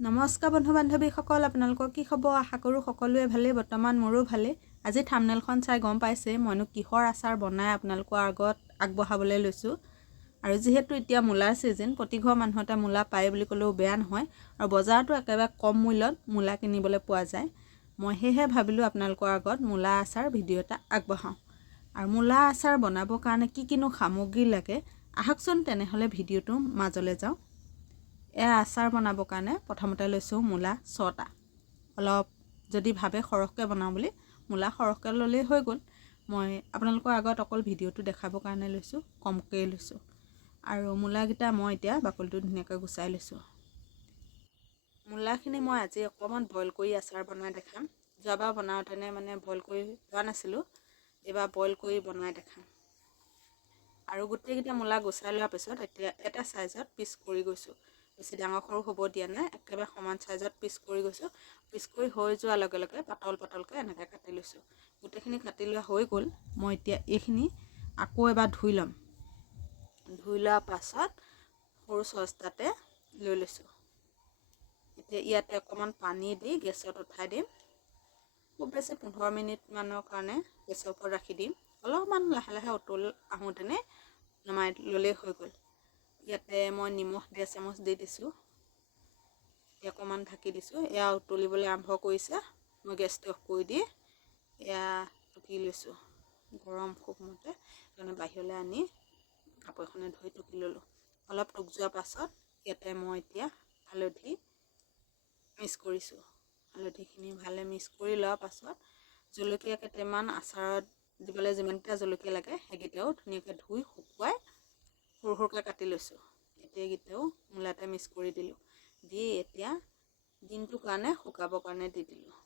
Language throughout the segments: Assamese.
নমস্কাৰ বন্ধু বান্ধৱীসকল, আপোনালোকৰ কি খবৰ? আশা কৰোঁ সকলোৱে ভালেই। বৰ্তমান মোৰো ভালেই। আজি থাম্বনেইলখন চাই গম পাইছে মইনো কিহৰ আচাৰ বনাই আপোনালোকৰ আগত আগবঢ়াবলৈ লৈছোঁ। আৰু যিহেতু এতিয়া মূলাৰ ছিজন, প্ৰতিঘৰ মানুহতে মূলা পায় বুলি ক'লেও বেয়া নহয়, আৰু বজাৰতো একেবাৰে কম মূল্যত মূলা কিনিবলৈ পোৱা যায়। মই সেয়েহে ভাবিলোঁ আপোনালোকৰ আগত মূলা আচাৰ ভিডিঅ' এটা আগবঢ়াওঁ। আৰু মূলা আচাৰ বনাবৰ কাৰণে কি কিনো সামগ্ৰী লাগে আহকচোন তেনেহ'লে ভিডিঅ'টোৰ মাজলৈ যাওঁ। এয়া আচাৰ বনাবৰ কাৰণে প্ৰথমতে লৈছোঁ মূলা 6টা। অলপ যদি ভাবে সৰহকৈ বনাওঁ বুলি মূলা সৰহকৈ ল'লেই হৈ গ'ল। মই আপোনালোকৰ আগত অকল ভিডিঅ'টো দেখাবৰ কাৰণে লৈছোঁ, কমকৈ লৈছোঁ। আৰু মূলাকেইটা মই এতিয়া বাকলিটো ধুনীয়াকৈ গুচাই লৈছোঁ। মূলাখিনি মই আজি অকণমান বইল কৰি আচাৰ বনাই দেখাম। যোৱাবাৰ বনাওঁতেনে বইল কৰি লোৱা নাছিলোঁ, এইবাৰ বইল কৰি বনাই দেখাম। আৰু গোটেইকেইটা মূলা গুচাই লোৱাৰ পিছত এতিয়া এটা ছাইজত পিচ কৰি গৈছোঁ। বেছি ডাঙৰ সৰু হ'ব দিয়া নাই, একেবাৰে সমান ছাইজত পিচ কৰি গৈছোঁ। পিচ কৰি হৈ যোৱাৰ লগে লগে পাতল পাতলকৈ এনেকৈ কাটি লৈছোঁ। গোটেইখিনি কাটি লোৱা হৈ গ'ল। মই এতিয়া এইখিনি আকৌ এবাৰ ধুই ল'ম। ধুই লোৱাৰ পাছত সৰু চচটাতে লৈ লৈছোঁ। এতিয়া ইয়াতে অকণমান পানী দি গেছত উঠাই দিম। খুব বেছি 15 মিনিটমানৰ কাৰণে গেছৰ ওপৰত ৰাখি দিম। অলপমান লাহে লাহে উতল আহোঁতেনে নমাই ল'লেই হৈ গ'ল। ইয়াতে মই নিমখ 1 চামুচ দি দিছোঁ। অকণমান ঢাকি দিছোঁ। এয়া উতলিবলৈ আৰম্ভ কৰিছে। মই গেছটো অফ কৰি দি এয়া টুকি লৈছোঁ। গৰম খুব মতে সেইকাৰণে বাহিৰলৈ আনি কাপোৰ এখনে ধুই টুকি ল'লোঁ। অলপ টুক যোৱাৰ পাছত ইয়াতে মই এতিয়া হালধি মিক্স কৰিছোঁ। হালধিখিনি ভালে মিক্স কৰি লোৱাৰ পাছত জলকীয়া কেইটামান আচাৰত দিবলৈ যিমানকেইটা জলকীয়া লাগে সেইকেইটাও ধুনীয়াকৈ ধুই শুকুৱাই সৰু সৰুকৈ কাটি লৈছোঁ। এতিয়া এইকেইটাও মূলাতে মিক্স কৰি দিলোঁ। দি এতিয়া দিনটোৰ কাৰণে শুকাবৰ কাৰণে দি দিলোঁ।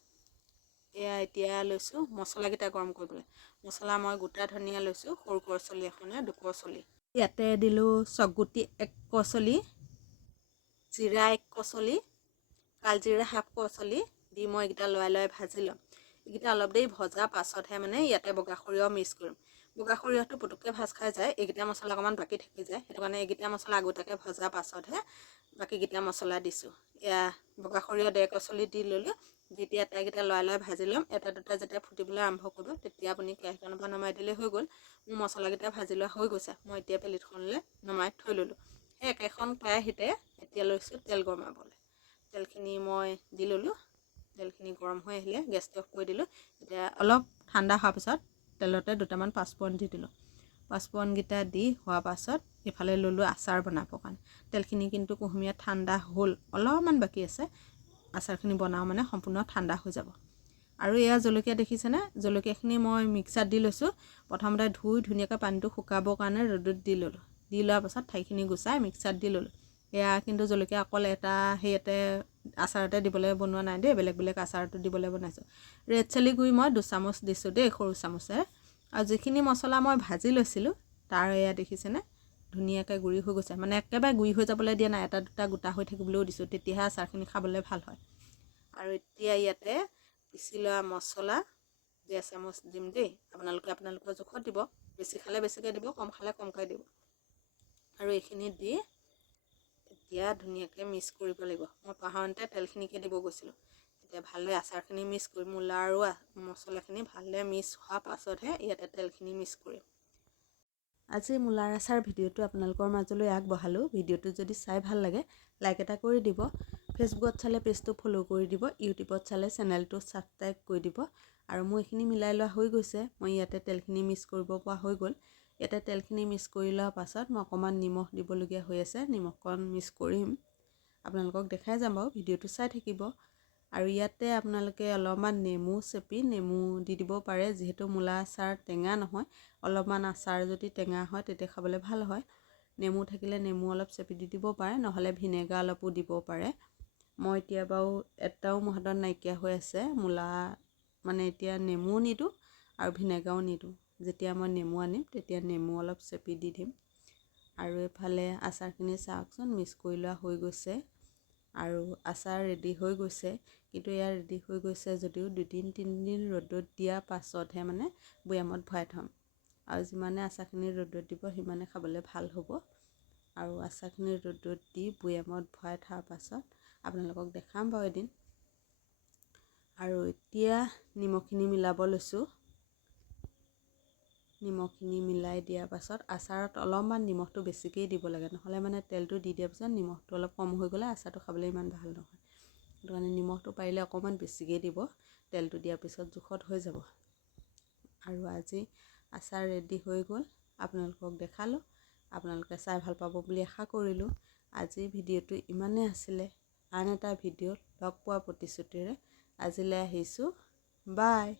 এয়া এতিয়া লৈছোঁ মছলাকেইটা গৰম কৰিবলৈ। মছলা মই গোটা ধনিয়া লৈছোঁ, সৰু কৰচলি এখনে 2 কৰচলি। ইয়াতে দিলোঁ চকগুটি 1 কৰচলি, জিৰা 1 কৰচলি, কালজিৰা 1/2 কৰচলি দি মই এইকেইটা লৰাই লৰাই ভাজি ল'ম। এইকেইটা অলপ দেৰি ভজাৰ পাছতহে ইয়াতে বগা সৰিয়হ মিক্স কৰিম। বগা সৰিয়হটো পুটুককৈ ভাজ খাই যায়, এইকেইটা মছলা অকণমান বাকী থাকি যায়। সেইটো কাৰণে এইকেইটা মছলা আগতীয়াকৈ ভজাৰ পাছতহে বাকীকেইটা মছলা দিছোঁ। এয়া বগা সৰিয়হ 1.5 কৰচলি দি ল'লোঁ। যেতিয়া আটাইকেইটা লৰাই লৰাই ভাজি ল'ম, এটা দুটা যেতিয়া ফুটিবলৈ আৰম্ভ কৰিব তেতিয়া আপুনি কেৰাহীখনৰ পৰা নমাই দিলেই হৈ গ'ল। মোৰ মছলাকেইটা ভাজি লোৱা হৈ গৈছে। মই এতিয়া প্লেটখনলৈ নমাই থৈ ল'লোঁ। সেই একেখন কেৰাহীতে এতিয়া লৈছোঁ তেল গৰমাবলৈ। তেলখিনি মই দি ল'লোঁ। তেলখিনি গৰম হৈ আহিলে গেছটো অফ কৰি দিলোঁ। এতিয়া অলপ ঠাণ্ডা হোৱাৰ পিছত তেলতে 2টামান পাঁচফোৰণ দি দিলোঁ। পাঁচফোৰণকেইটা দি হোৱাৰ পাছত এইফালে ল'লোঁ আচাৰ বনাবৰ কাৰণে। তেলখিনি কিন্তু কুহুমীয়া ঠাণ্ডা হ'ল, অলপমান বাকী আছে। আচাৰখিনি বনাওঁ সম্পূৰ্ণ ঠাণ্ডা হৈ যাব। আৰু এয়া জলকীয়া দেখিছেনে? জলকীয়াখিনি মই মিক্সাৰত দি লৈছোঁ। প্ৰথমতে ধুই ধুনীয়াকৈ পানীটো শুকাবৰ কাৰণে ৰ'দত দি ল'লোঁ। দি লোৱাৰ পাছত ঠাৰিখিনি গুচাই মিক্সাৰত দি ল'লোঁ। এয়া কিন্তু জলকীয়া অকল এটা সেইয়াতে আচাৰতে দিবলৈ বনোৱা নাই দেই, বেলেগ বেলেগ আচাৰটো দিবলৈ বনাইছোঁ। ৰেড চিলি গুড়ি মই 2 চামুচ দিছোঁ দেই, সৰু চামুচেৰে। আৰু যিখিনি মছলা মই ভাজি লৈছিলোঁ তাৰ এয়া দেখিছেনে ধুনীয়াকৈ গুড়ি হৈ গৈছে। একেবাৰে গুড়ি হৈ যাবলৈ দিয়া নাই, এটা দুটা গোটা হৈ থাকিবলৈও দিছোঁ, তেতিয়াহে আচাৰখিনি খাবলৈ ভাল হয়। আৰু এতিয়া ইয়াতে পিচি লোৱা মছলা 1 চামুচ দিম দেই। আপোনালোকৰ জোখত দিব। বেছি খালে বেছিকৈ দিব, কম খালে কমকৈ দিব। আৰু এইখিনি দি এতিয়া ধুনীয়াকৈ মিক্স কৰিব লাগিব। মই পাহৰোঁতে তেলখিনিকে দিব গৈছিলোঁ। এতিয়া ভালদৰে আচাৰখিনি মিক্স কৰি মূলা আৰু মছলাখিনি ভালদৰে মিক্স হোৱাৰ পাছতহে ইয়াতে তেলখিনি মিক্স কৰিম। আজি মূলাৰ আচাৰ ভিডিঅ'টো আপোনালোকৰ মাজলৈ আগবঢ়ালোঁ। ভিডিঅ'টো যদি চাই ভাল লাগে লাইক এটা কৰি দিব। ফেচবুকত চালে পেজটো ফ'ল' কৰি দিব। ইউটিউবত চালে চেনেলটো ছাবস্ক্ৰাইব কৰি দিব। আৰু মোৰ এইখিনি মিলাই লোৱা হৈ গৈছে। মই ইয়াতে তেলখিনি মিক্স কৰিব পৰা হৈ গ'ল। ইয়াতে তেলখিনি মিক্স কৰি লোৱাৰ পাছত মই অকণমান নিমখ দিবলগীয়া হৈ আছে। নিমখকণ মিক্স কৰিম, আপোনালোকক দেখাই যাম বাৰু, ভিডিঅ'টো চাই থাকিব। আৰু ইয়াতে আপোনালোকে অলপমান নেমু চেপি নেমু দি দিব পাৰে। যিহেতু মূলা আচাৰ টেঙা নহয়, অলপমান আচাৰ যদি টেঙা হয় তেতিয়া খাবলৈ ভাল হয়। নেমু থাকিলে নেমু অলপ চেপি দি দিব পাৰে, নহ'লে ভিনেগাৰ অলপো দিব পাৰে। মই এতিয়া বাৰু এটাও মোৰ হাতত নাইকিয়া হৈ আছে মূলা, এতিয়া নেমুও নিদিওঁ আৰু ভিনেগাৰো নিদিওঁ। যেতিয়া মই নেমু আনিম তেতিয়া নেমু অলপ চেপি দি দিম। আৰু এইফালে আচাৰখিনি চাওকচোন মিক্স কৰি লোৱা হৈ গৈছে আৰু আচাৰ ৰেডি হৈ গৈছে। কিন্তু এয়া ৰেডি হৈ গৈছে যদিও 2-3 দিন ৰ'দত দিয়াৰ পাছতহে বৈয়ামত ভৰাই থ'ম। আৰু যিমানে আচাৰখিনি ৰ'দত দিব সিমানে খাবলৈ ভাল হ'ব। আৰু আচাৰখিনি ৰ'দত দি বৈয়ামত ভৰাই থোৱাৰ পাছত আপোনালোকক দেখাম বাৰু এদিন। আৰু এতিয়া নিমখখিনি মিলাব লৈছোঁ। নিমখখিনি মিলাই দিয়াৰ পাছত আচাৰত অলপমান নিমখটো বেছিকেই দিব লাগে, নহ'লে মানে তেলটো দি দিয়াৰ পিছত নিমখটো অলপ কম হৈ গ'লে আচাৰটো খাবলৈ ইমান ভাল নহয়। সেইটো কাৰণে নিমখটো পাৰিলে অকণমান বেছিকৈ দিব, তেলটো দিয়াৰ পিছত জোখত হৈ যাব। আৰু আজি আচাৰ ৰেডি হৈ গ'ল, আপোনালোকক দেখালোঁ। আপোনালোকে চাই ভাল পাব বুলি আশা কৰিলোঁ। আজিৰ ভিডিঅ'টো ইমানেই আছিলে। আন এটা ভিডিঅ'ত লগ পোৱা প্ৰতিশ্ৰুতিৰে আজিলৈ আহিছোঁ। বাই।